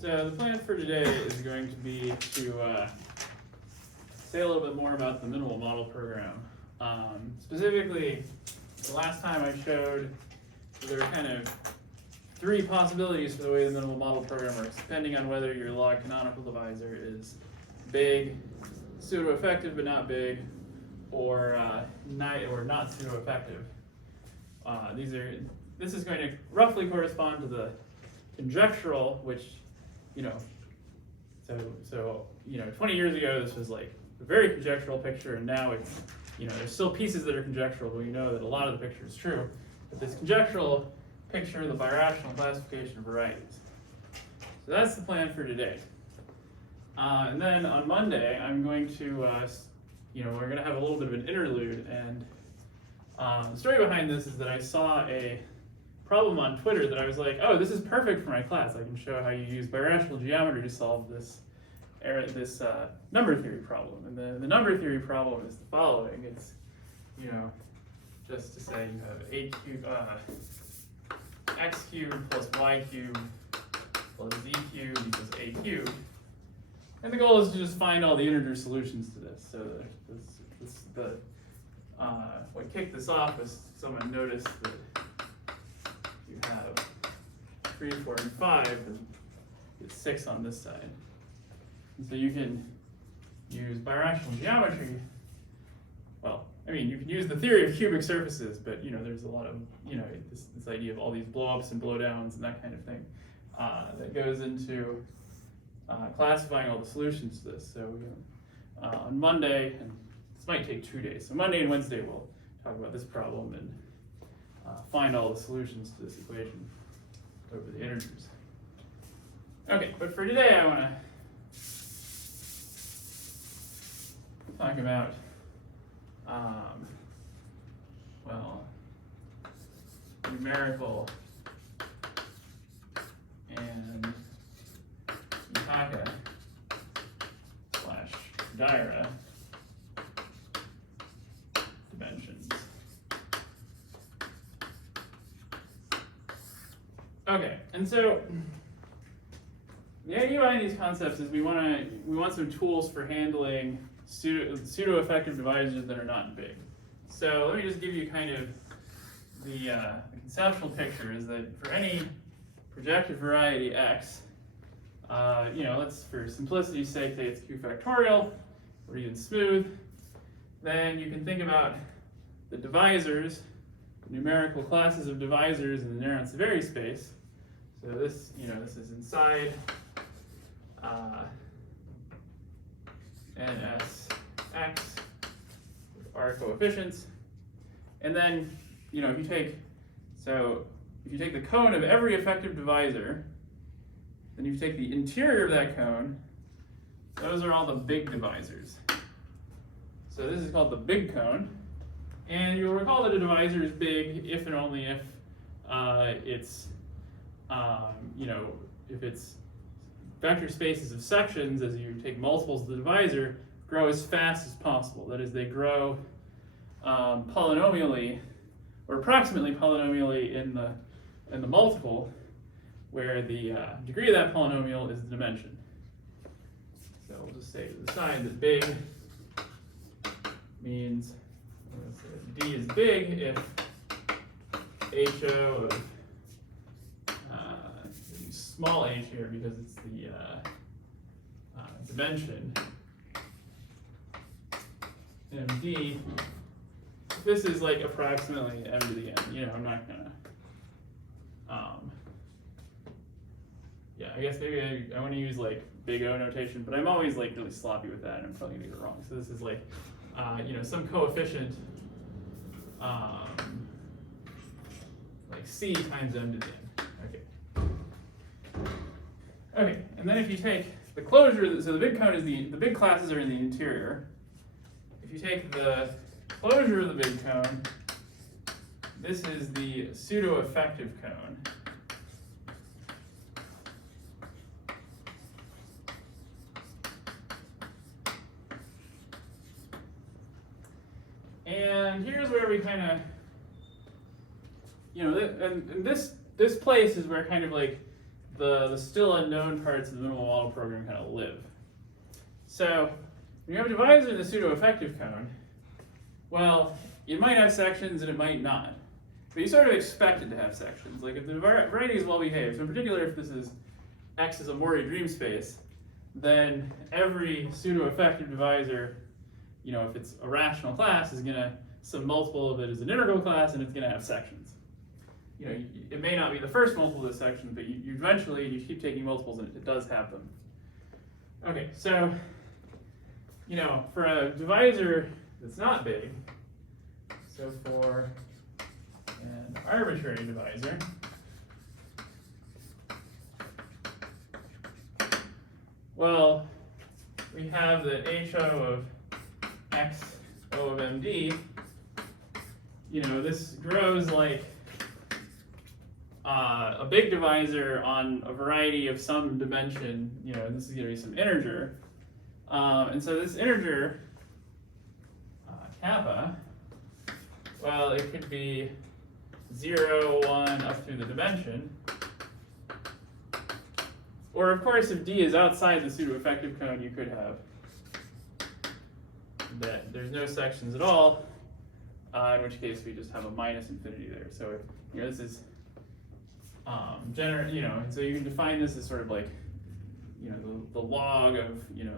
So the plan for today is going to be to say a little bit more about the minimal model program. Specifically, the last time I showed there were kind of three possibilities for the way the minimal model program works, depending on whether your log canonical divisor is big, pseudo-effective but not big, or not pseudo-effective. This is going to roughly correspond to the conjectural, which, 20 years ago this was like a very conjectural picture, and now it's, there's still pieces that are conjectural, but we know that a lot of the picture is true. But this conjectural picture, the birational classification of varieties. So that's the plan for today. And then on Monday, I'm going to, we're going to have a little bit of an interlude, and the story behind this is that I saw a problem on Twitter that I was like, oh, this is perfect for my class. I can show how you use birational geometry to solve this number theory problem. And the number theory problem is the following. It's, just to say you have x cubed plus y cubed plus z cubed equals a cubed. And the goal is to just find all the integer solutions to this. So what kicked this off was someone noticed that you have 3, 4, and 5, and it's 6 on this side. And so you can use birational geometry. Well, you can use the theory of cubic surfaces, but there's a lot of this idea of all these blow-ups and blow-downs and that kind of thing that goes into classifying all the solutions to this. So on Monday, and this might take 2 days. So Monday and Wednesday we'll talk about this problem and find all the solutions to this equation over the integers. Okay, but for today I want to talk about numerical and Mitaka/Dira dimensions. Okay, and so the idea behind these concepts is we want some tools for handling pseudo-effective divisors that are not big. So let me just give you kind of the conceptual picture is that for any projective variety x, let's for simplicity's sake say it's q factorial or even smooth, then you can think about the divisors, numerical classes of divisors in the Néron severity space. So this, this is inside NSX with R coefficients. And then, if you take the cone of every effective divisor, then you take the interior of that cone, those are all the big divisors. So this is called the big cone. And you'll recall that a divisor is big if and only if if its vector spaces of sections, as you take multiples of the divisor, grow as fast as possible. That is, they grow polynomially, or approximately polynomially in the multiple, where the degree of that polynomial is the dimension. So we'll just say to the side that big means D is big if HO of small h here because it's the dimension MD. This is like approximately m to the n. I'm not gonna. I guess maybe I want to use like big O notation, but I'm always like really sloppy with that, and I'm probably gonna get it wrong. So this is like, some coefficient, like c times m to the n. Okay, and then if you take the closure, so the big cone is the big classes are in the interior. If you take the closure of the big cone, this is the pseudo-effective cone. And here's where we kind of, and this place is where kind of like the still unknown parts of the minimal model program kind of live. So when you have a divisor in the pseudo-effective cone, well, it might have sections and it might not. But you sort of expect it to have sections. Like if the variety is well behaved, so in particular if this is X is a Mori dream space, then every pseudo-effective divisor, you know, if it's a rational class, is gonna, some multiple of it is an integral class and it's gonna have sections. You know, it may not be the first multiple of the section, but you eventually, you keep taking multiples and it does have them. Okay, so, you know, for a divisor that's not big, so for an arbitrary divisor, well, we have that HO of X O of MD, you know, this grows like a big divisor on a variety of some dimension, you know, this is going to be some integer. And so this integer, kappa, well, it could be 0, 1, up through the dimension. Or of course, if D is outside the pseudo-effective cone, you could have that there's no sections at all, in which case we just have a minus infinity there. So, you know, this is you know, so you can define this as sort of like, you know, the log of, you know,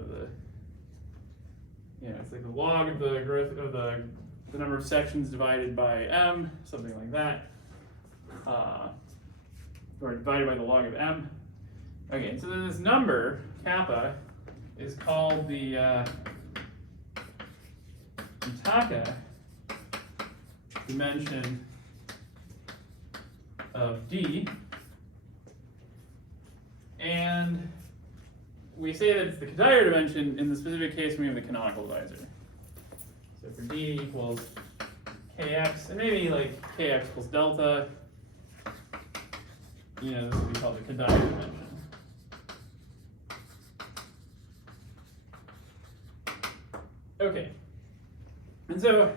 it's like the log of the growth of the number of sections divided by m, something like that, or divided by the log of m. Okay, so then this number, kappa, is called the Mitaka dimension of D, and we say that it's the Kadir dimension in the specific case when we have the canonical divisor. So for D equals kx, and maybe like kx equals delta, you know, this would be called the Kadir dimension. Okay, and so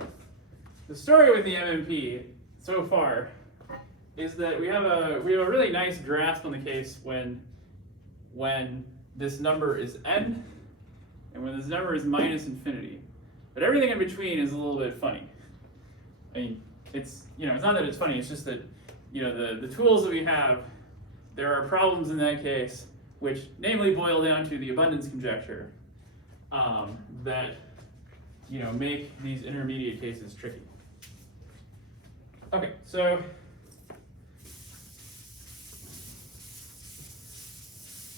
the story with the MMP so far is that we have a really nice grasp on the case when this number is n and when this number is minus infinity. But everything in between is a little bit funny. I mean, it's, you know, it's not that it's funny, it's just that, you know, the tools that we have, there are problems in that case which namely boil down to the abundance conjecture that, you know, make these intermediate cases tricky. Okay, so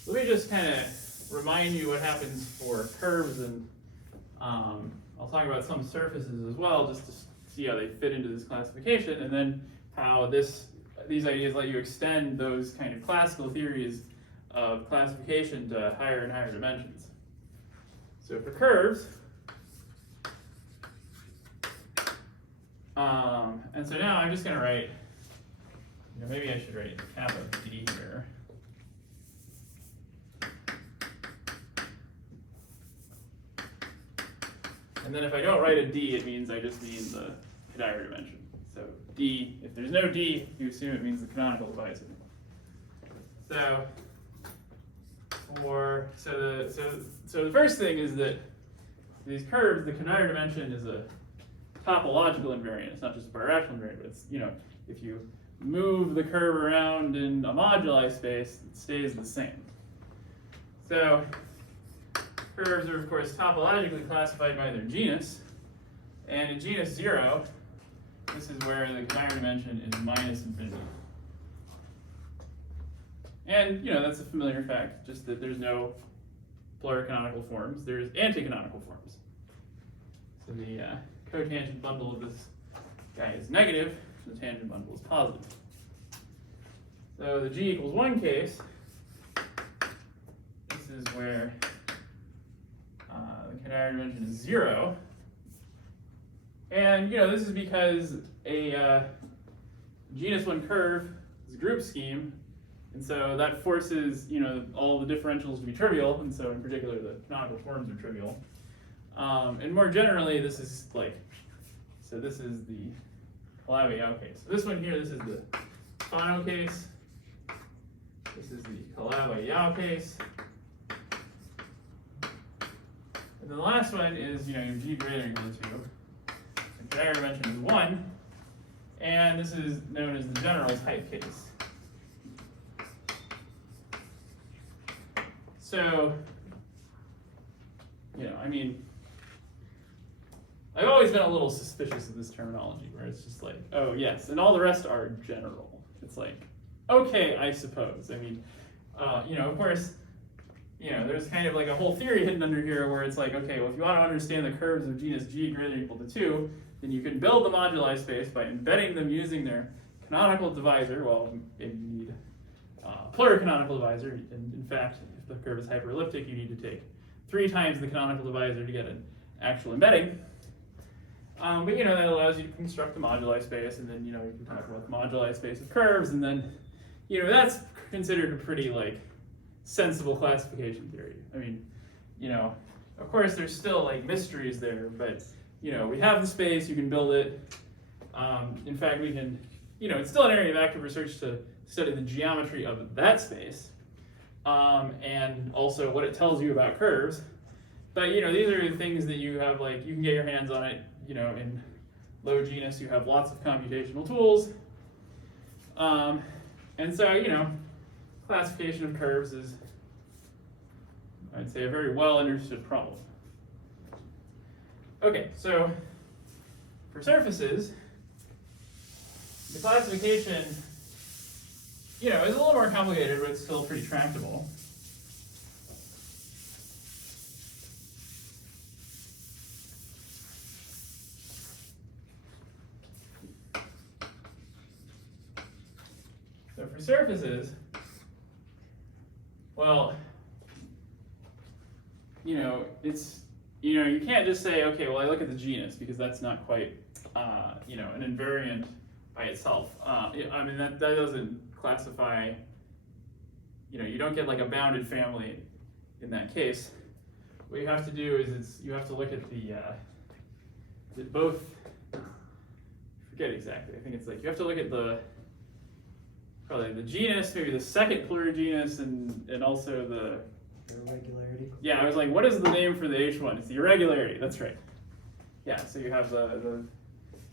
let me just kind of remind you what happens for curves, and I'll talk about some surfaces as well, just to see how they fit into this classification, and then how these ideas let you extend those kind of classical theories of classification to higher and higher dimensions. So for curves, and so now I'm just going to write, you know, maybe I should write kappa of D here. And then if I don't write a D, it means I just mean the Kadir dimension. So D, if there's no D, you assume it means the canonical divisor. So the first thing is that these curves, the Kadir dimension is a topological invariant. It's not just a birational invariant, but it's, you know, if you move the curve around in a moduli space, it stays the same. So curves are, of course, topologically classified by their genus, and in genus 0, this is where the Kadir dimension is minus infinity. And, you know, that's a familiar fact, just that there's no pluricanonical forms, there's anticanonical forms. So the cotangent bundle of this guy is negative, so the tangent bundle is positive. So the G equals 1 case, this is where the Kadir dimension is 0. And, you know, this is because a genus 1 curve is a group scheme, and so that forces, you know, all the differentials to be trivial, and so in particular the canonical forms are trivial. And more generally, this is like, so this is the Calabi-Yau case. So this one here, this is the Fano case. This is the Calaba-Yau case. And then the last one is, your G greater than equal to 2. The Geiger dimension is 1. And this is known as the general type case. So, I've always been a little suspicious of this terminology, where it's just like, oh yes, and all the rest are general. It's like, okay, I suppose. Of course, there's kind of like a whole theory hidden under here where it's like, okay, well, if you want to understand the curves of genus G greater than or equal to 2, then you can build the moduli space by embedding them using their canonical divisor. Well, maybe you need pluricanonical divisor. In fact, if the curve is hyperelliptic, you need to take 3 times the canonical divisor to get an actual embedding. But that allows you to construct the moduli space, and then you can talk about the moduli space of curves, and then that's considered a pretty sensible classification theory. Of course there's still mysteries there, but we have the space, you can build it. In fact, we can, it's still an area of active research to study the geometry of that space, and also what it tells you about curves. But these are the things that you have, you can get your hands on it. In low genus, you have lots of computational tools. And so, classification of curves is, I'd say, a very well understood problem. Okay, so for surfaces, the classification, is a little more complicated, but it's still pretty tractable. So for surfaces, well, it's, you can't just say, okay, well, I look at the genus, because that's not quite, an invariant by itself. That doesn't classify, you don't get a bounded family in that case. What you have to do is you have to look at both, I forget exactly, I think it's you have to look at probably the genus, maybe the second plurigenus, and also the irregularity. Yeah, I was like, what is the name for the H1? It's the irregularity, that's right. Yeah, so you have the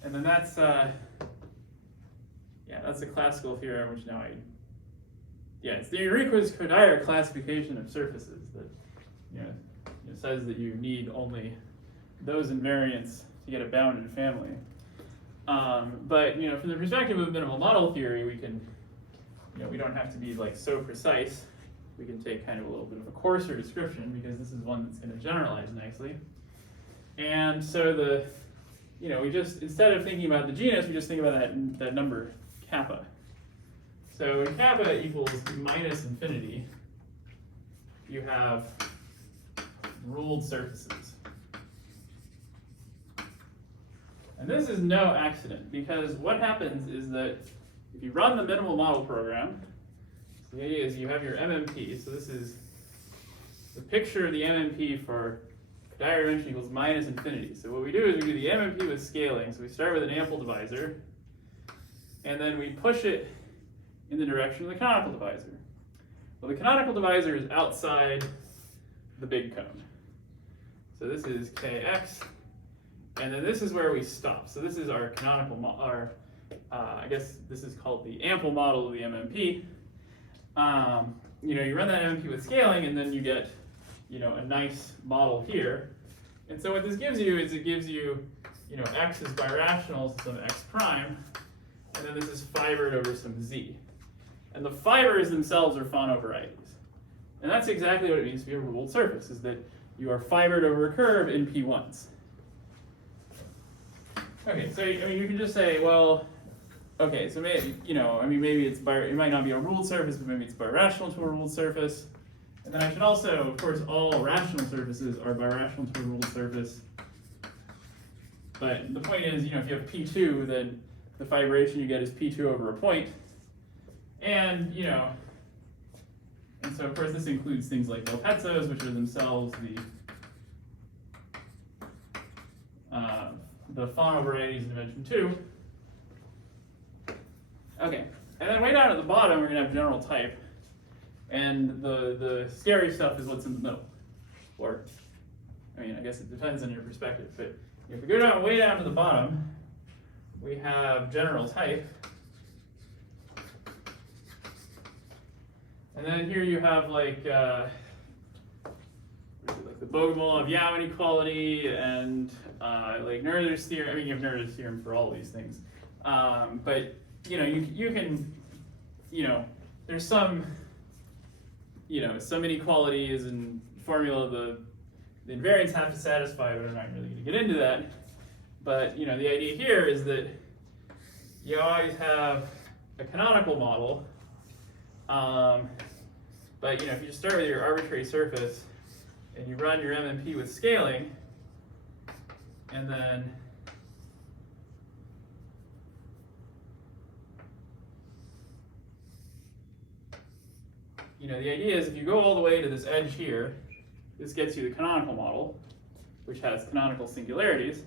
and then that's that's the classical theorem, which now it's the Enriquez-Kodaira classification of surfaces that says that you need only those invariants to get a bounded family. But from the perspective of minimal model theory, we can we don't have to be so precise. We can take kind of a little bit of a coarser description, because this is one that's going to generalize nicely. And so we just, instead of thinking about the genus, we just think about that number kappa. So when kappa equals minus infinity, you have ruled surfaces. And this is no accident, because what happens is that if you run the minimal model program, so the idea is you have your MMP, so this is the picture of the MMP for Kodaira dimension equals minus infinity. So what we do is we do the MMP with scaling, so we start with an ample divisor, and then we push it in the direction of the canonical divisor. Well, the canonical divisor is outside the big cone. So this is Kx, and then this is where we stop. So this is our canonical, I guess this is called the ample model of the MMP. You run that MMP with scaling, and then you get, a nice model here. And so what this gives you is it gives you, x is birational to some x prime, and then this is fibered over some z. And the fibers themselves are Fano varieties. And that's exactly what it means to be a ruled surface, is that you are fibered over a curve in P1s. Okay, so you can just say, well, okay, so maybe, maybe it might not be a ruled surface, but maybe it's birational to a ruled surface. And then I should also, of course, all rational surfaces are birational to a ruled surface. But the point is, if you have P2, then the fibration you get is P2 over a point. And, and so of course this includes things like Delpetzos, which are themselves the Fano varieties in dimension 2. Okay, and then way down at the bottom we're going to have general type. And the scary stuff is what's in the middle. Or, I mean, I guess it depends on your perspective, but if we go down way down to the bottom, we have general type. And then here you have like the Bogomolov-Yau inequality and like Noether's theorem. I mean, you have Noether's theorem for all of these things. But you know, you can, you know, there's some, you know, some inequalities and formula the invariants have to satisfy, but I'm not really going to get into that. But you know, the idea here is that you always have a canonical model. But you know, if you just start with your arbitrary surface and you run your MMP with scaling, and then you know, the idea is if you go all the way to this edge here, this gets you the canonical model, which has canonical singularities.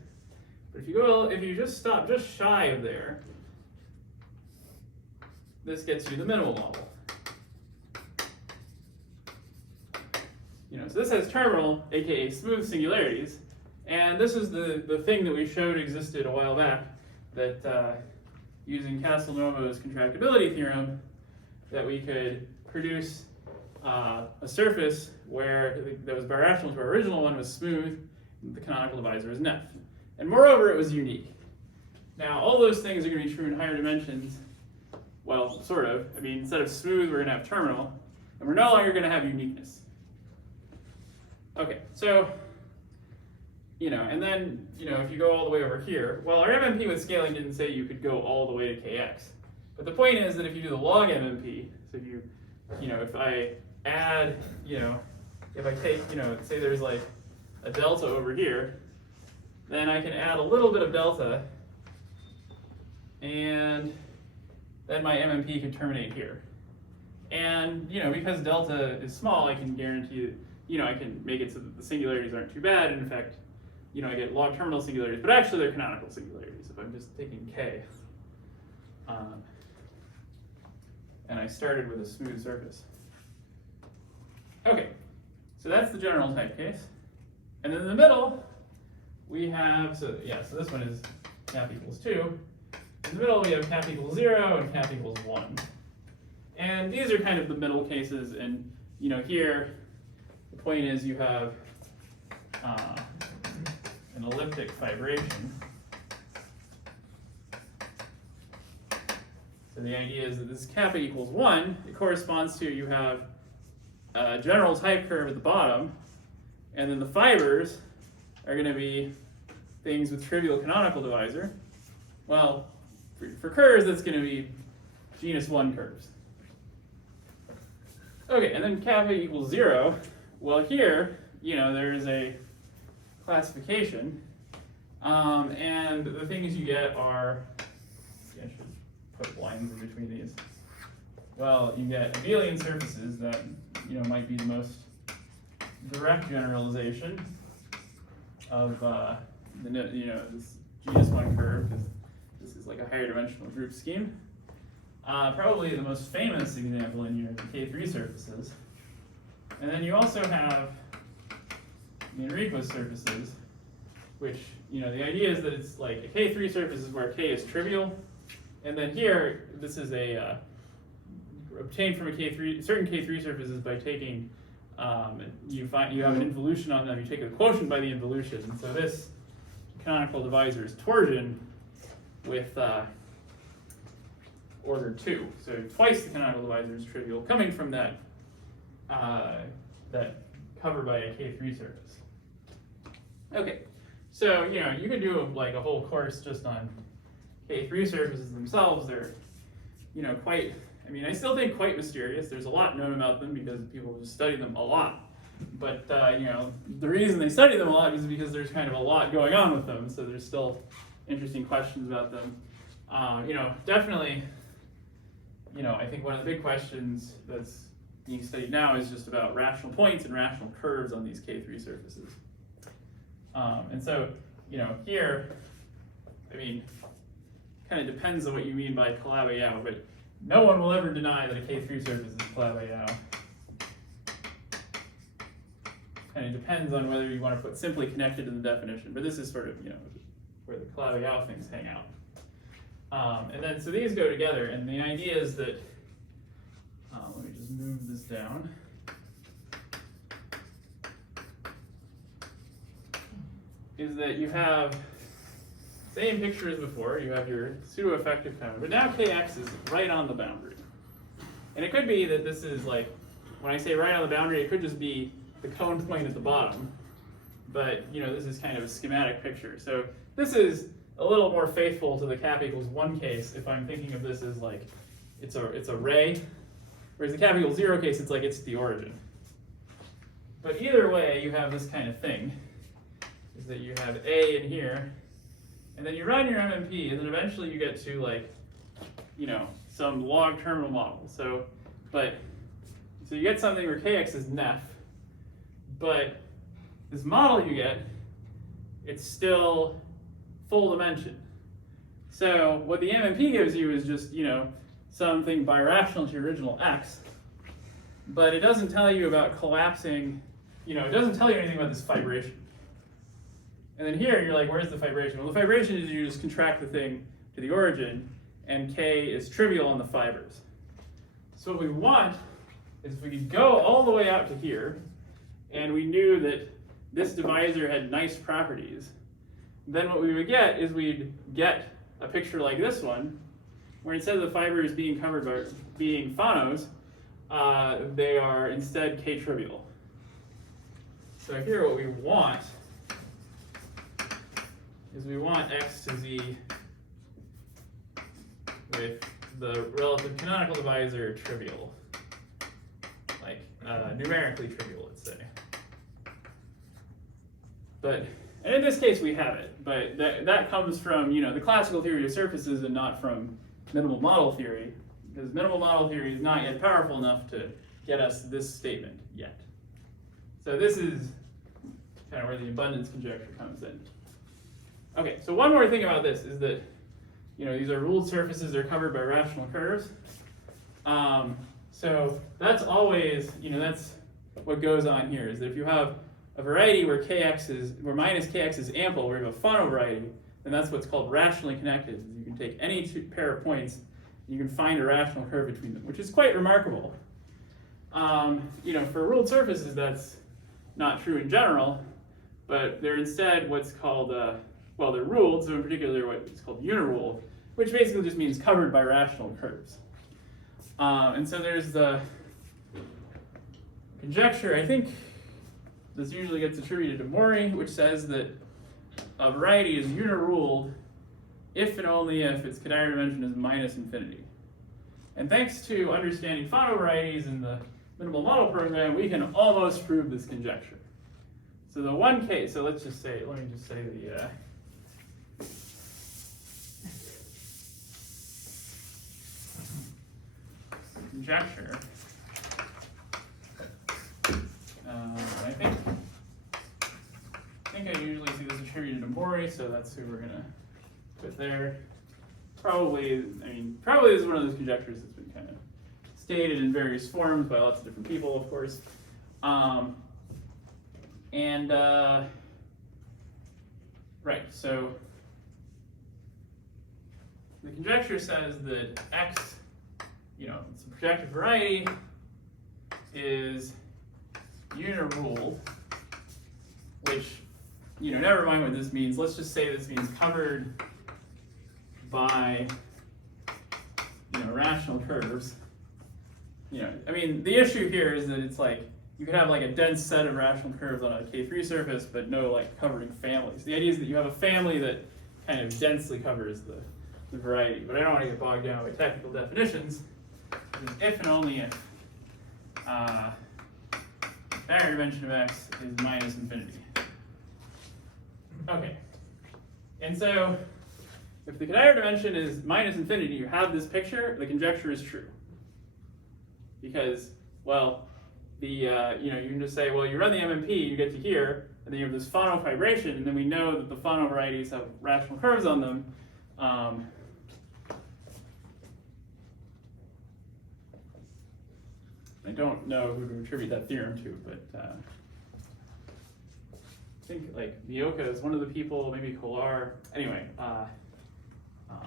But if you just stop just shy of there, this gets you the minimal model. You know, so this has terminal, aka smooth singularities, and this is the thing that we showed existed a while back, that using Castelnuovo's contractibility theorem, that we could produce a surface where that was birational to our original one was smooth, and the canonical divisor was Neff. And moreover, it was unique. Now, all those things are going to be true in higher dimensions. Well, sort of. I mean, instead of smooth, we're going to have terminal, and we're no longer going to have uniqueness. Okay, so, you know, and then, you know, if you go all the way over here, well, our MMP with scaling didn't say you could go all the way to kx. But the point is that if you do the log MMP, so if you know, if I add, you know, if I take, you know, say there's like a delta over here, then I can add a little bit of delta, and then my MMP can terminate here. And, you know, because delta is small, I can guarantee that, you know, I can make it so that the singularities aren't too bad. And in fact, you know, I get log terminal singularities, but actually they're canonical singularities if I'm just taking k. And I started with a smooth surface. Okay, so that's the general type case. And then in the middle, we have, so this one is cap equals 2. In the middle, we have cap equals 0 and cap equals 1. And these are kind of the middle cases. And, you know, here, the point is you have an elliptic fibration. So the idea is that this kappa equals 1, it corresponds to, you have a general type curve at the bottom, and then the fibers are going to be things with trivial canonical divisor. Well, for curves, that's going to be genus 1 curves. Okay, and then kappa equals 0. Well, here, you know, there's a classification, and the things you get are, I should put lines in between these. Well, you get abelian surfaces that, you know, might be the most direct generalization of you know, this genus 1 curve, because this is like a higher dimensional group scheme. Probably the most famous example in here are the K3 surfaces. And then you also have the Enriquez surfaces, which, you know, the idea is that it's like a K3 surface is where K is trivial. And then here, this is a obtained from a K3, certain K3 surfaces by taking, you have an involution on them, you take a quotient by the involution. And so this canonical divisor is torsion with order 2. So twice the canonical divisor is trivial, coming from that that covered by a K3 surface. Okay, so, you know, you could do like a whole course just on K3 surfaces themselves. They're, you know, quite, I mean, I still think quite mysterious. There's a lot known about them because people just study them a lot. But, you know, the reason they study them a lot is because there's kind of a lot going on with them. So there's still interesting questions about them. You know, definitely, you know, I think one of the big questions that's being studied now is just about rational points and rational curves on these K3 surfaces. And so, you know, here, I mean, kind of depends on what you mean by Calabi-Yau, but no one will ever deny that a K3 surface is Calabi-Yau. kind of depends on whether you want to put simply connected in the definition, but this is sort of, where the Calabi-Yau things hang out. And then, so these go together, and the idea is that, let me just move this down. Is that you have same picture as before, you have your pseudo-effective cone, but now Kx is right on the boundary. And it could be that this is like, when I say right on the boundary, it could just be the cone point at the bottom. But this is kind of a schematic picture. So this is a little more faithful to the cap equals 1 case if I'm thinking of this as like, it's a ray, whereas the cap equals 0 case, it's like it's the origin. But either way, you have this kind of thing, is that you have A in here, and then you run your MMP, and then eventually you get to like, some log terminal model. So you get something where Kx is nef, but this model you get, it's still full dimension. So what the MMP gives you is just, something birational to your original x, but it doesn't tell you about collapsing, it doesn't tell you anything about this fibration. And then here, you're like, where's the fibration? Well, the fibration is you just contract the thing to the origin, and K is trivial on the fibers. So what we want is if we could go all the way out to here, and we knew that this divisor had nice properties, then what we would get is we'd get a picture like this one, where instead of the fibers being covered by being phonos, they are instead K-trivial. So here what we want is we want X to Z with the relative canonical divisor trivial, like numerically trivial, let's say. And in this case we have it, but that comes from the classical theory of surfaces and not from minimal model theory, because minimal model theory is not yet powerful enough to get us this statement yet. So this is kind of where the abundance conjecture comes in. Okay, so one more thing about this is that these are ruled surfaces, they're covered by rational curves. So that's always, that's what goes on here, is that if you have a variety where minus kx is ample, where you have a phono variety, then that's what's called rationally connected. You can take any pair of points, and you can find a rational curve between them, which is quite remarkable. For ruled surfaces, that's not true in general, but they're instead what's called, they're ruled, so in particular what's called uniruled, which basically just means covered by rational curves. And so there's the conjecture, I think this usually gets attributed to Mori, which says that a variety is uniruled if and only if its Cadair dimension is minus infinity. And thanks to understanding phono varieties in the minimal model program, we can almost prove this conjecture. So the one case, let me just say the conjecture. I think I usually see this attributed to Mori, so that's who we're gonna put there. Probably this is one of those conjectures that's been kind of stated in various forms by lots of different people, of course. Right, so the conjecture says that X, it's a projective variety, is uniruled, which, never mind what this means. Let's just say this means covered by, rational curves. The issue here is that it's like, you could have like a dense set of rational curves on a K3 surface, but no like covering families. The idea is that you have a family that kind of densely covers the variety, but I don't want to get bogged down by technical definitions. If and only if Cadair dimension of X is minus infinity. Okay, and so if the Cadair dimension is minus infinity, you have this picture, the conjecture is true. Because, you can just say, you run the MMP, you get to here, and then you have this phono fibration, and then we know that the phono varieties have rational curves on them. I don't know who to attribute that theorem to, but think like Mioka is one of the people, maybe Kolar. Anyway, I'll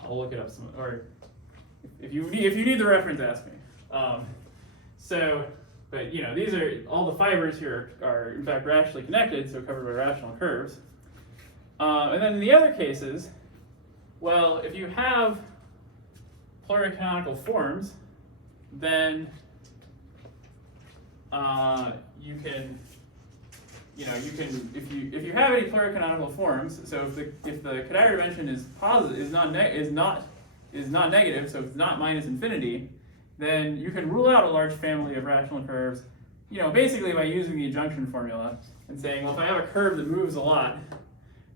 look it up some, or if you need the reference, ask me. But you know, these are all the fibers here are in fact rationally connected, so covered by rational curves. And then in the other cases, well, if you have pluricanonical forms, then you can if you have any pluricanonical forms, so if the Kadir dimension is positive, is not negative, so it's not minus infinity, then you can rule out a large family of rational curves, you know, basically by using the adjunction formula and saying, well, if I have a curve that moves a lot,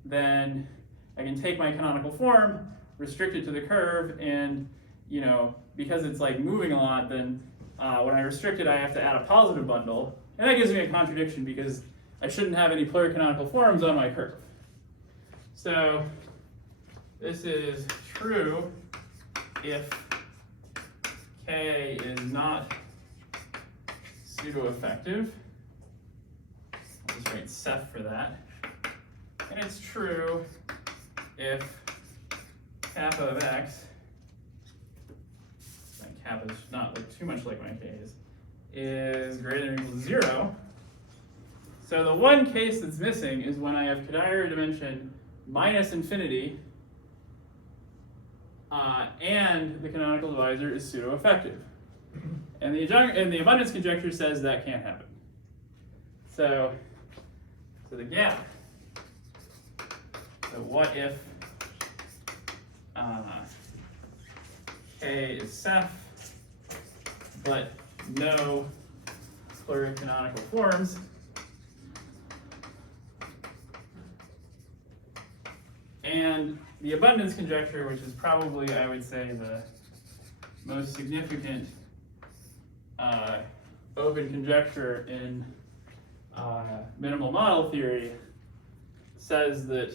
then I can take my canonical form, restrict it to the curve, and you know, because it's like moving a lot, then when I restrict it, I have to add a positive bundle, and that gives me a contradiction because I shouldn't have any pluricanonical forms on my curve. So this is true if K is not pseudo-effective. I'll just write Ceph for that. And it's true if kappa of x, my kappa is not like too much like my k's, is greater than or equal to 0. So the one case that's missing is when I have Kadir dimension minus infinity and the canonical divisor is pseudo-effective. And the abundance conjecture says that can't happen. So the gap. So what if K is Ceph, but no pluricanonical forms? And the abundance conjecture, which is probably, I would say, the most significant open conjecture in minimal model theory, says that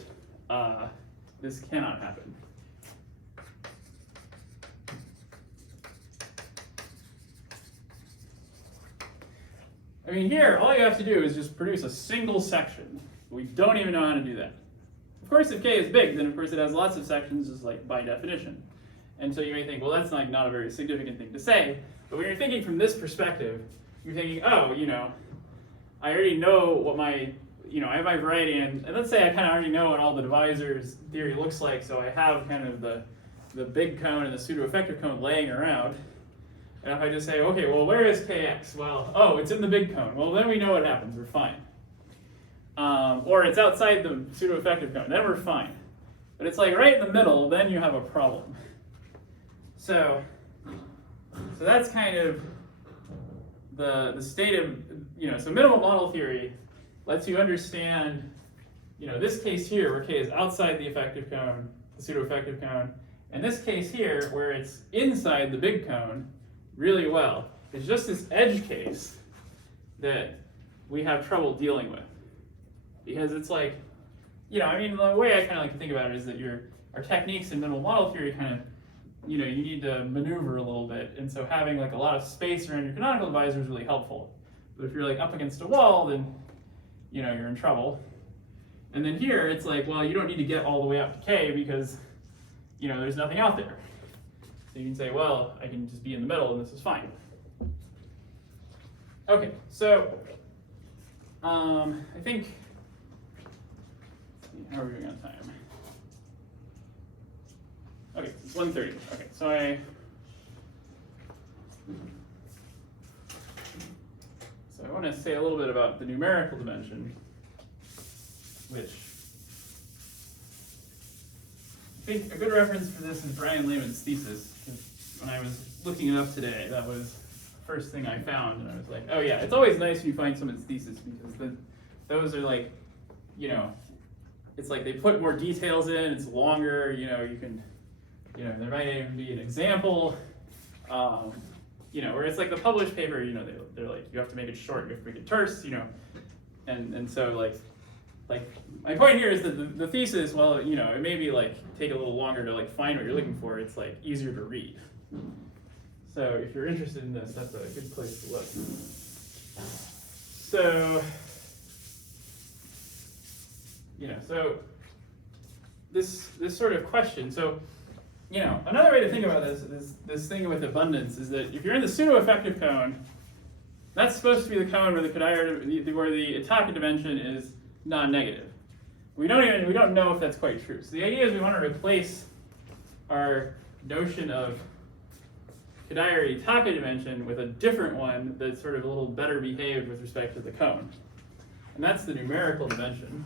this cannot happen. I mean, here, all you have to do is just produce a single section. We don't even know how to do that. Of course, if K is big, then of course it has lots of sections, just like by definition. And so you may think, well, that's like not a very significant thing to say. But when you're thinking from this perspective, you're thinking, oh, you know, I already know what my, you know, I have my variety, and let's say I kind of already know what all the divisors theory looks like, so I have kind of the big cone and the pseudo-effective cone laying around. And if I just say, okay, well, where is Kx? Well, oh, it's in the big cone. Well, then we know what happens. We're fine. Or it's outside the pseudo-effective cone. Then we're fine. But it's like right in the middle, then you have a problem. So that's kind of the state of, you know, so minimal model theory lets you understand, you know, this case here where K is outside the effective cone, the pseudo-effective cone, and this case here where it's inside the big cone really well. It's just this edge case that we have trouble dealing with. Because it's like, you know, I mean, the way I kind of like to think about it is that our techniques in minimal model theory kind of, you know, you need to maneuver a little bit. And so having like a lot of space around your canonical divisor is really helpful. But if you're like up against a wall, then, you know, you're in trouble. And then here, it's like, well, you don't need to get all the way up to K because, you know, there's nothing out there. So you can say, well, I can just be in the middle and this is fine. Okay, so I think, how are we doing on time? Okay, it's 1:30. Okay, so I want to say a little bit about the numerical dimension, which I think a good reference for this is Brian Lehman's thesis. Because when I was looking it up today, that was the first thing I found, and I was like, oh yeah, it's always nice when you find someone's thesis because those are like, you know, it's like they put more details in, it's longer, you know, you can, you know, there might even be an example, you know, where it's like the published paper, you know, they're like, you have to make it short, you have to make it terse, you know, and so like my point here is that the thesis, well, you know, it may be like take a little longer to like find what you're looking for, it's like easier to read. So if you're interested in this, that's a good place to look. So So this sort of question. So, another way to think about this thing with abundance is that if you're in the pseudo-effective cone, that's supposed to be the cone where the Itaka dimension is non-negative. We don't know if that's quite true. So the idea is we want to replace our notion of Kadire Itaka dimension with a different one that's sort of a little better behaved with respect to the cone. And that's the numerical dimension.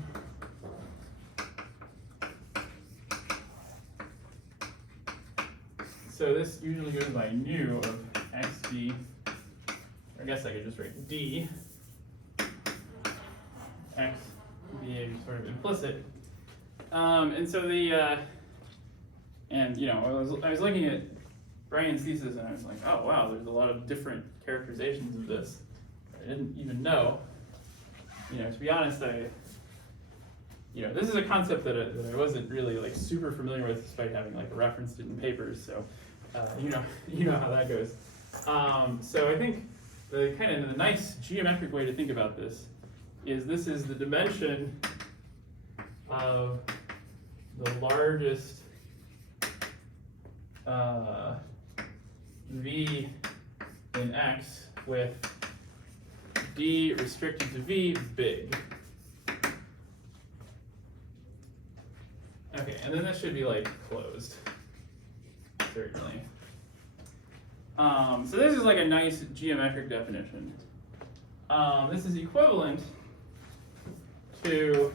So this usually goes by nu of xd. I guess I could just write d. X being sort of implicit. And so I was looking at Brian's thesis and I was like, oh wow, there's a lot of different characterizations of this I didn't even know. To be honest, this is a concept that I wasn't really like super familiar with, despite having like referenced it in papers. So, you know how that goes. So I think the kind of the nice geometric way to think about this is the dimension of the largest v in X with d restricted to v big. Okay, and then this should be like closed, certainly. So this is like a nice geometric definition. This is equivalent to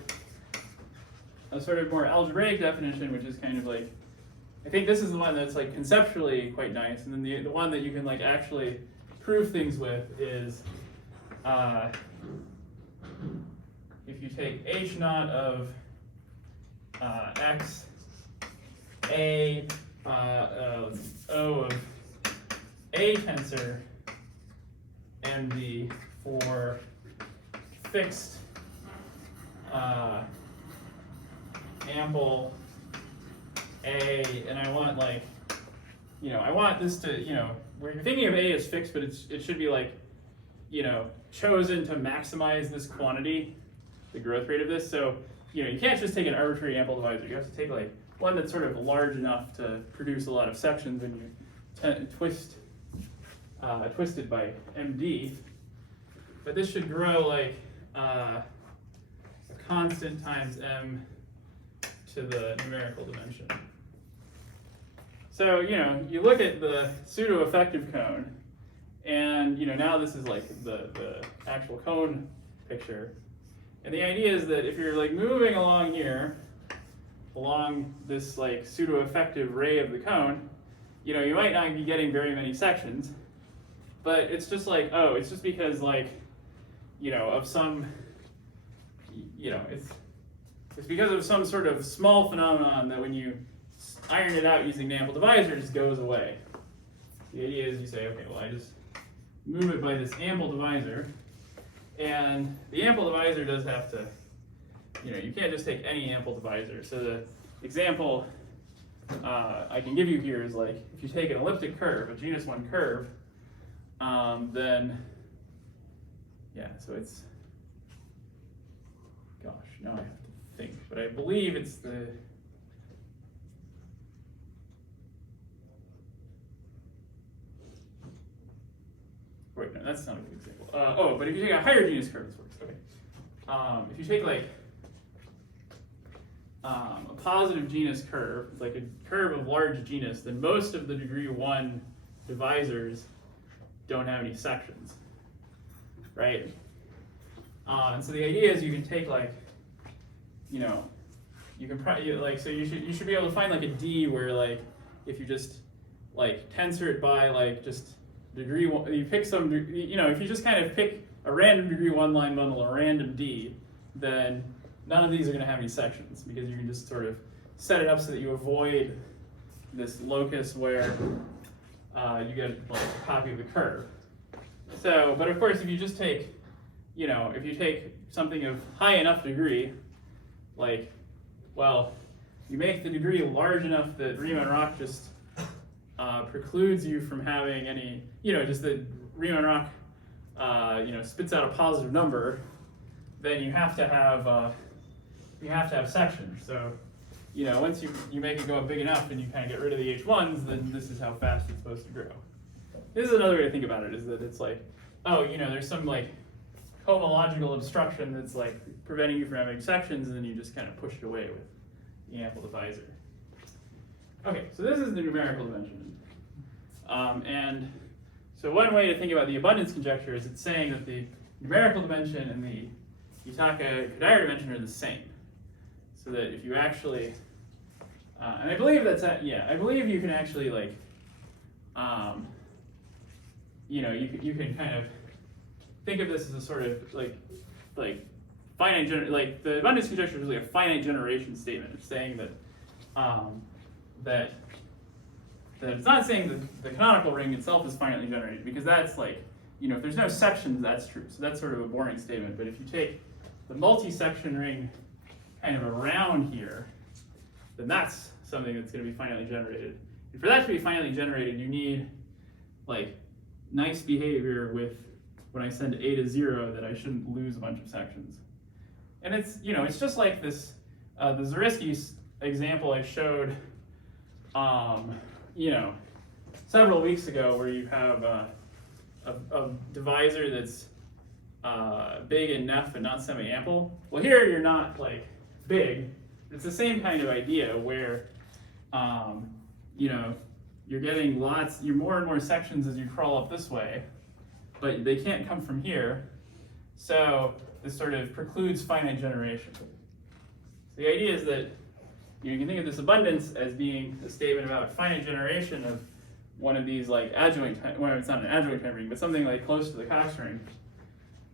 a sort of more algebraic definition, which is kind of like, I think this is the one that's like conceptually quite nice, and then the one that you can like actually prove things with is if you take h naught of x, a O of a tensor MD for fixed ample A, and I want like, I want this to, where you're thinking of A as fixed, but it should be like, chosen to maximize this quantity, the growth rate of this. So, you can't just take an arbitrary ample divisor. You have to take like one that's sort of large enough to produce a lot of sections when you twist it by MD. But this should grow like a constant times M to the numerical dimension. So, you look at the pseudo-effective cone, and now this is like the actual cone picture. And the idea is that if you're like moving along here, along this like pseudo-effective ray of the cone, you might not be getting very many sections, but it's just like, oh, it's just because like, of some, it's because of some sort of small phenomenon that when you iron it out using ample divisors goes away. The idea is you say, okay, well, I just move it by this ample divisor, and the ample divisor does have to, you can't just take any ample divisor. So the example I can give you here is like, if you take an elliptic curve, a genus 1 curve, then, so it's, gosh, now I have to think, but I believe it's the, wait, no, that's not a good example. But if you take a higher genus curve, this works. Okay. If you take like a positive genus curve, like a curve of large genus, then most of the degree 1 divisors don't have any sections, right? And so the idea is you can take like, you can so you should be able to find like a D where like if you just like tensor it by like just degree 1, you pick some, if you just kind of pick a random degree 1 line bundle, a random D, then none of these are going to have any sections because you can just sort of set it up so that you avoid this locus where you get like a copy of the curve. So, but of course, if you just take, if you take something of high enough degree, like, well, you make the degree large enough that Riemann-Roch just precludes you from having any, just that Riemann-Roch, spits out a positive number, then you have to have, you have to have sections. So, you know, once you make it go up big enough and you kind of get rid of the H1s, then this is how fast it's supposed to grow. This is another way to think about it, is that it's like, oh, you know, there's some like homological obstruction that's like preventing you from having sections, and then you just kind of push it away with the ample divisor. Okay, so this is the numerical dimension. And so one way to think about the abundance conjecture is it's saying that the numerical dimension and the Yutaka-Kodaira dimension are the same. So that if you actually, and I believe that's, I believe you can actually like, you know, you can kind of think of this as a sort of like finite, like the abundance conjecture is really a finite generation statement. It's saying that, that it's not saying that the canonical ring itself is finitely generated, because that's like, you know, if there's no sections, that's true. So that's sort of a boring statement. But if you take the multi-section ring kind of around here, then that's something that's going to be finitely generated. And for that to be finitely generated, you need like nice behavior with when I send A to 0 that I shouldn't lose a bunch of sections. And it's, you know, it's just like this, the Zariski example I showed, you know, several weeks ago, where you have a divisor that's big in Neff and not semi-ample. Well, here you're not like big. It's the same kind of idea where, you know, you're getting you're more and more sections as you crawl up this way, but they can't come from here. So this sort of precludes finite generation. So the idea is that you can think of this abundance as being a statement about finite generation of one of these like adjoint, well, it's not an adjoint time ring, but something like close to the Cox ring.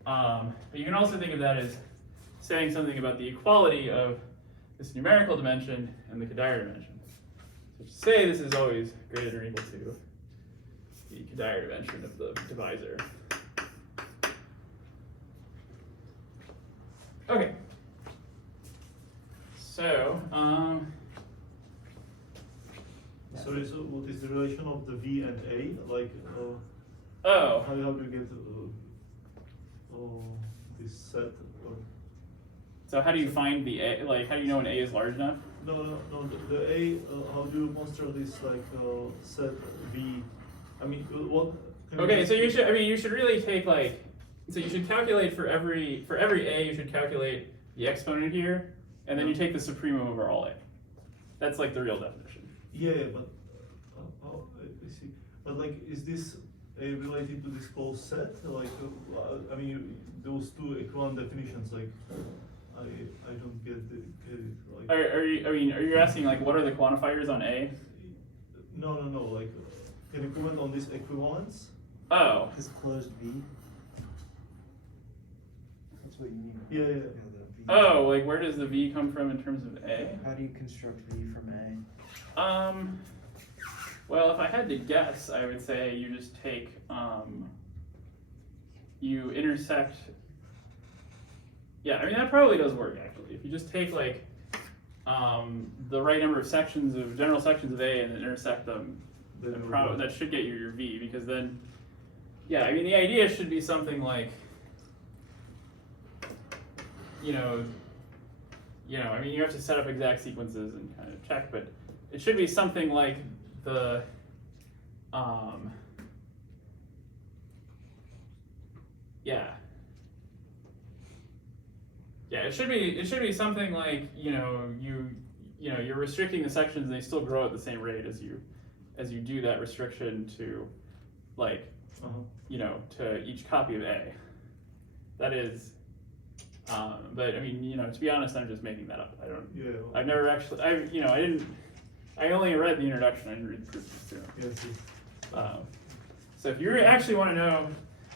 But you can also think of that as saying something about the equality of this numerical dimension and the Kodaira dimension. So to say this is always greater than or equal to the Kodaira dimension of the divisor. Okay. So, sorry, so what is the relation of the V and A? Like, how do you get this set? Or... So how do you find the A? Like, how do you know when A is large enough? No. The A. How do you construct this like set V? I mean, what? Okay, so you should. I mean, you should really take like. So you should calculate for every A. You should calculate the exponent here, and then you take the supremum over all A. That's like the real definition. Yeah, but I see. But like, is this related to this whole set? Like, I mean, those two equivalent definitions. Like, I don't get it. Like, are you asking like what are the quantifiers on A? No. Like, can you comment on this equivalence? Oh. This closed V. That's what you mean. Yeah. Oh, like where does the V come from in terms of A? How do you construct V from A? Well, if I had to guess, I would say you just take, you intersect, yeah, I mean, that probably does work, actually. If you just take, like, the right number of sections of, general sections of A and then intersect them, then that should get you your V, because then, yeah, I mean, the idea should be something like, you know, I mean, you have to set up exact sequences and kind of check, but it should be something like the, it should be something like, you're restricting the sections and they still grow at the same rate as you do that restriction to, like, to each copy of A. That is. But I mean, to be honest, I'm just making that up. I've never actually, I only read the introduction, I didn't read the proof. So if you actually want to know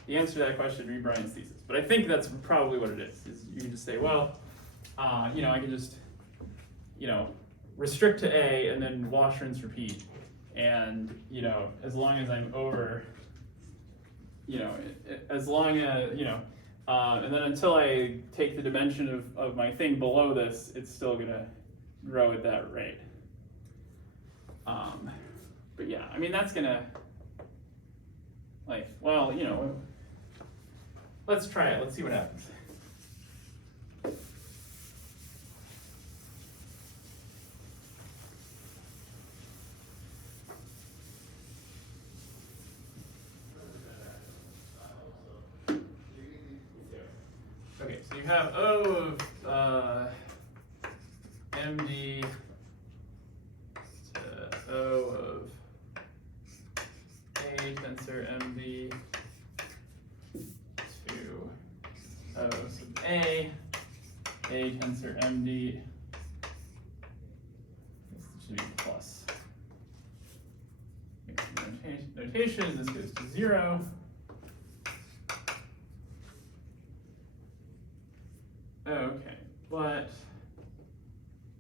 the answer to that question, read Brian's thesis. But I think that's probably what it is you can just say, well, I can just, restrict to A and then wash, rinse, repeat. And, as long as I'm over, as long as, and then until I take the dimension of my thing below this, it's still gonna grow at that rate. But yeah, I mean, that's gonna, like, well, let's try it, let's see what happens. you have O of MD to O of A tensor MD to O sub A tensor MD. This should be plus. Notation, this goes to 0. Okay, but,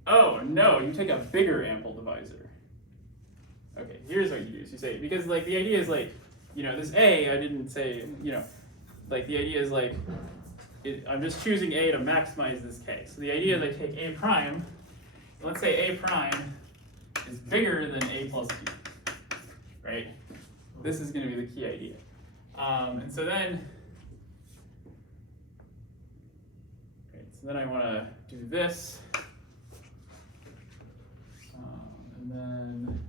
oh no, you take a bigger ample divisor. Okay, here's what you do. So you say, because like the idea is like, you know, this A, I didn't say, you know, like the idea is like, I'm just choosing A to maximize this K. So the idea is I take A prime, let's say A prime is bigger than A plus B, right? This is going to be the key idea. And so then, I want to do this, and then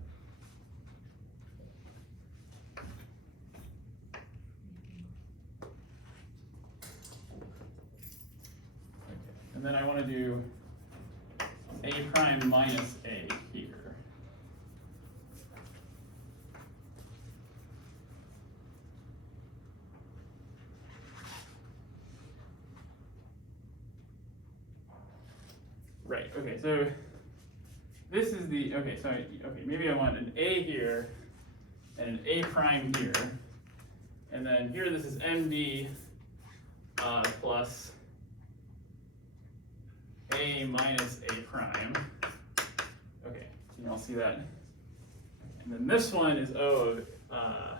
and then I want to do A prime minus A here. Right, okay, so this is the, okay, so maybe I want an A here and an A prime here. And then here this is MD plus A minus A prime. Okay, can you all see that? And then this one is O of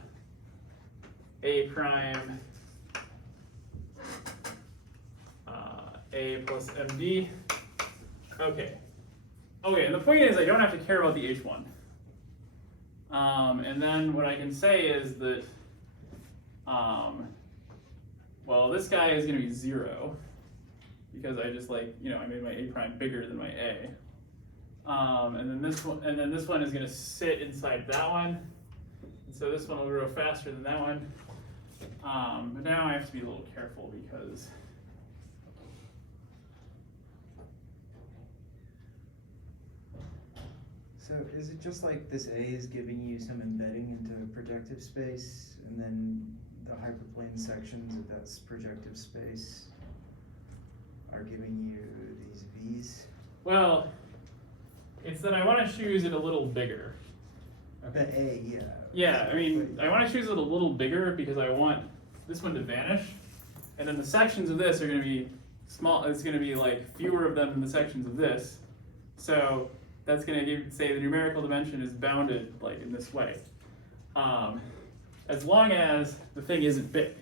A prime A plus MD. Okay. Okay, and the point is I don't have to care about the H1. And then what I can say is that, well, this guy is going to be 0 because I just like, you know, I made my A prime bigger than my A. And then this one is going to sit inside that one. And so this one will grow faster than that one. But now I have to be a little careful because So is it just like this A is giving you some embedding into projective space, and then the hyperplane sections of that projective space are giving you these V's? well, it's that I want to choose it a little bigger. The A, yeah. Yeah, I mean, I want to choose it a little bigger because I want this one to vanish, and then the sections of this are going to be small. It's going to be like fewer of them than the sections of this. So that's going to say the numerical dimension is bounded like in this way, as long as the thing isn't big.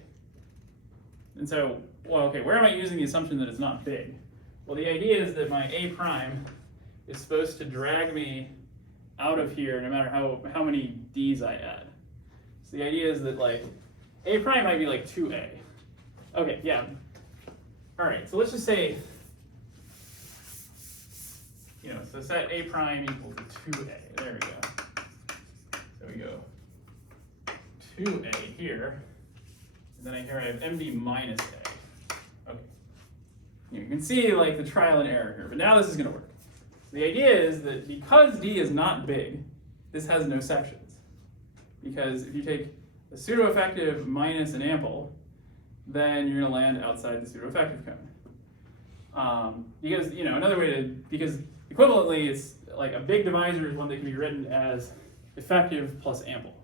And so, well, okay, where am I using the assumption that it's not big? Well, the idea is that my A prime is supposed to drag me out of here no matter how many D's I add. So the idea is that like A prime might be like 2A. Okay, yeah. All right, so let's just say, you know, so set A prime equal to 2A. There we go. So we go 2A here, and then here I have MD minus A. Okay. You can see like the trial and error here, but now this is going to work. The idea is that because D is not big, this has no sections. Because if you take a pseudo-effective minus an ample, then you're going to land outside the pseudo-effective cone. Because, you know, another way to, because equivalently, it's like a big divisor is one that can be written as effective plus ample.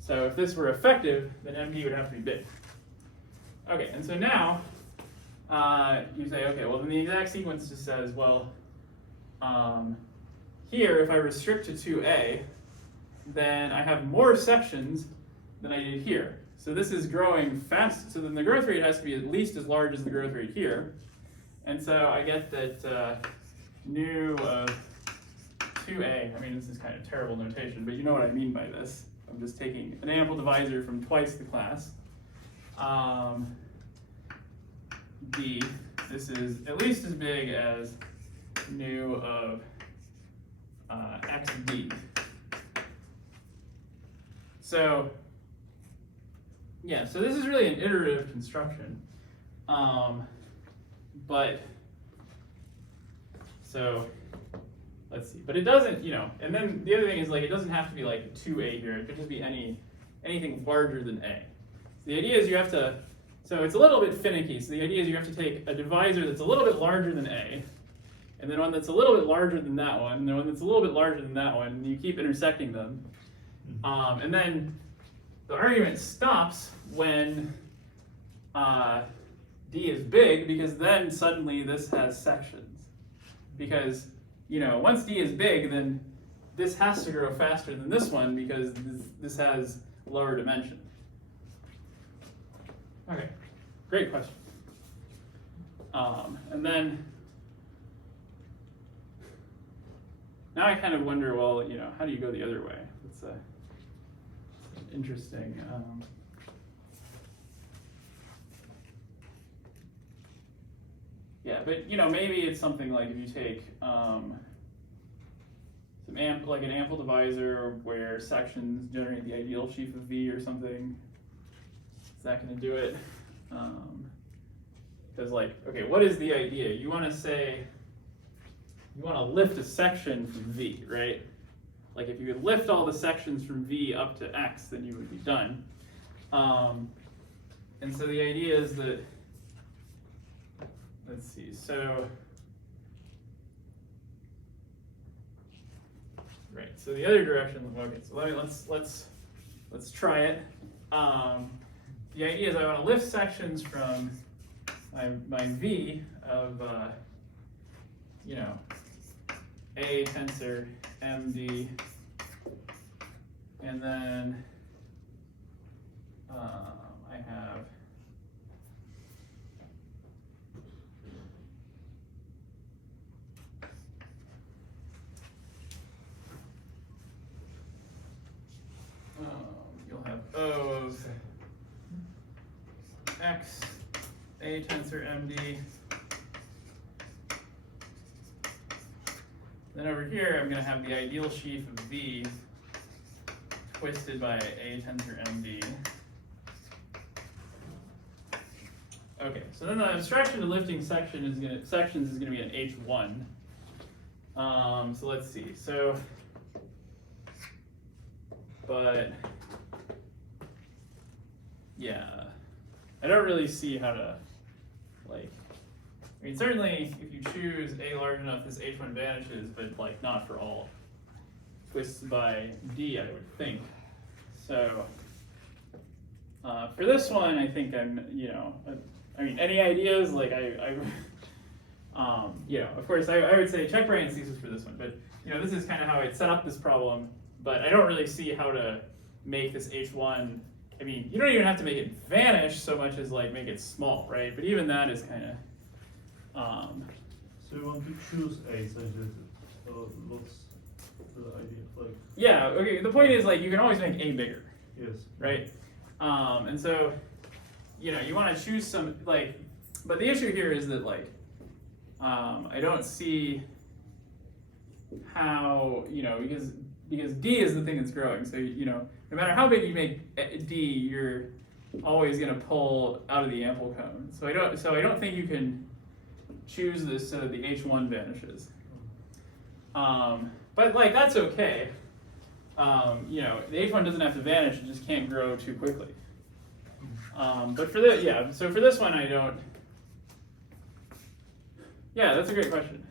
So if this were effective, then MD would have to be big. Okay, and so now you say, okay, well then the exact sequence just says, well, here if I restrict to 2A, then I have more sections than I did here. So this is growing fast, so then the growth rate has to be at least as large as the growth rate here. And so I get that nu of 2A, I mean this is kind of terrible notation, but you know what I mean by this. I'm just taking an ample divisor from twice the class. D, this is at least as big as nu of xd. So, yeah, so this is really an iterative construction. But so let's see. But it doesn't, you know. And then the other thing is like it doesn't have to be like 2A here. It could just be anything larger than A. So the idea is you have to. So it's a little bit finicky. So the idea is you have to take a divisor that's a little bit larger than A, and then one that's a little bit larger than that one, and then one that's a little bit larger than that one, and you keep intersecting them. And then the argument stops when D is big, because then suddenly this has sections. Because, you know, once D is big, then this has to grow faster than this one because this has lower dimension. Okay, great question. And then now I kind of wonder, well, you know, how do you go the other way? It's interesting. Yeah, but you know, maybe it's something like if you take like an ample divisor where sections generate the ideal sheaf of V or something. Is that going to do it? Because like, okay, what is the idea? You want to say, you want to lift a section from V, right? Like if you could lift all the sections from V up to X, then you would be done. And so the idea is that, let's see, so, right, so the other direction, okay, so let's try it. The idea is I want to lift sections from my V of, you know, A tensor MD, and then I have you'll have O of X, A tensor MD. Then over here, I'm going to have the ideal sheaf of V twisted by A tensor MD. Okay, so then the abstraction to lifting sections is going to be an H1. So let's see. So, but yeah, I don't really see how to like. I mean, certainly if you choose A large enough, this H1 vanishes, but like not for all twists by D, I would think. So for this one, I think I'm, you know, I mean, any ideas? Like you know, of course, I would say check Brian's thesis for this one, but you know, this is kind of how I'd set up this problem, but I don't really see how to make this H1. I mean, you don't even have to make it vanish so much as like make it small, right? But even that is kind of. So you want to choose A such that what's the idea? Like. Yeah. Okay. The point is like you can always make A bigger. Yes. Right. And so, you know, you want to choose some like, but the issue here is that like, I don't see how, you know, because D is the thing that's growing. So you know, no matter how big you make D, you're always going to pull out of the ample cone. So I don't think you can choose this so that the H1 vanishes. But like that's okay. You know, the H1 doesn't have to vanish; it just can't grow too quickly. But for this, yeah. So for this one, I don't. Yeah, that's a great question.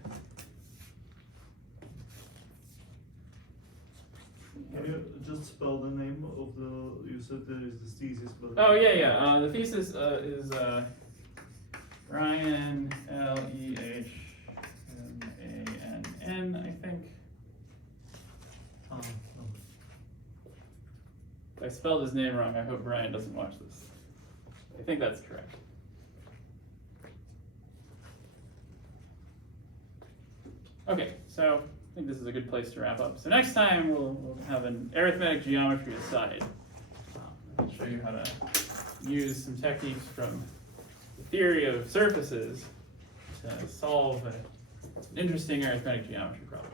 Can you just spell the name of the? You said there is this thesis, but. Oh yeah. The thesis is Ryan Lehann, I think. No. If I spelled his name wrong, I hope Brian doesn't watch this. I think that's correct. Okay, so I think this is a good place to wrap up. So next time we'll have an arithmetic geometry aside. I'll show you how to use some techniques from the theory of surfaces to solve an interesting arithmetic geometry problem.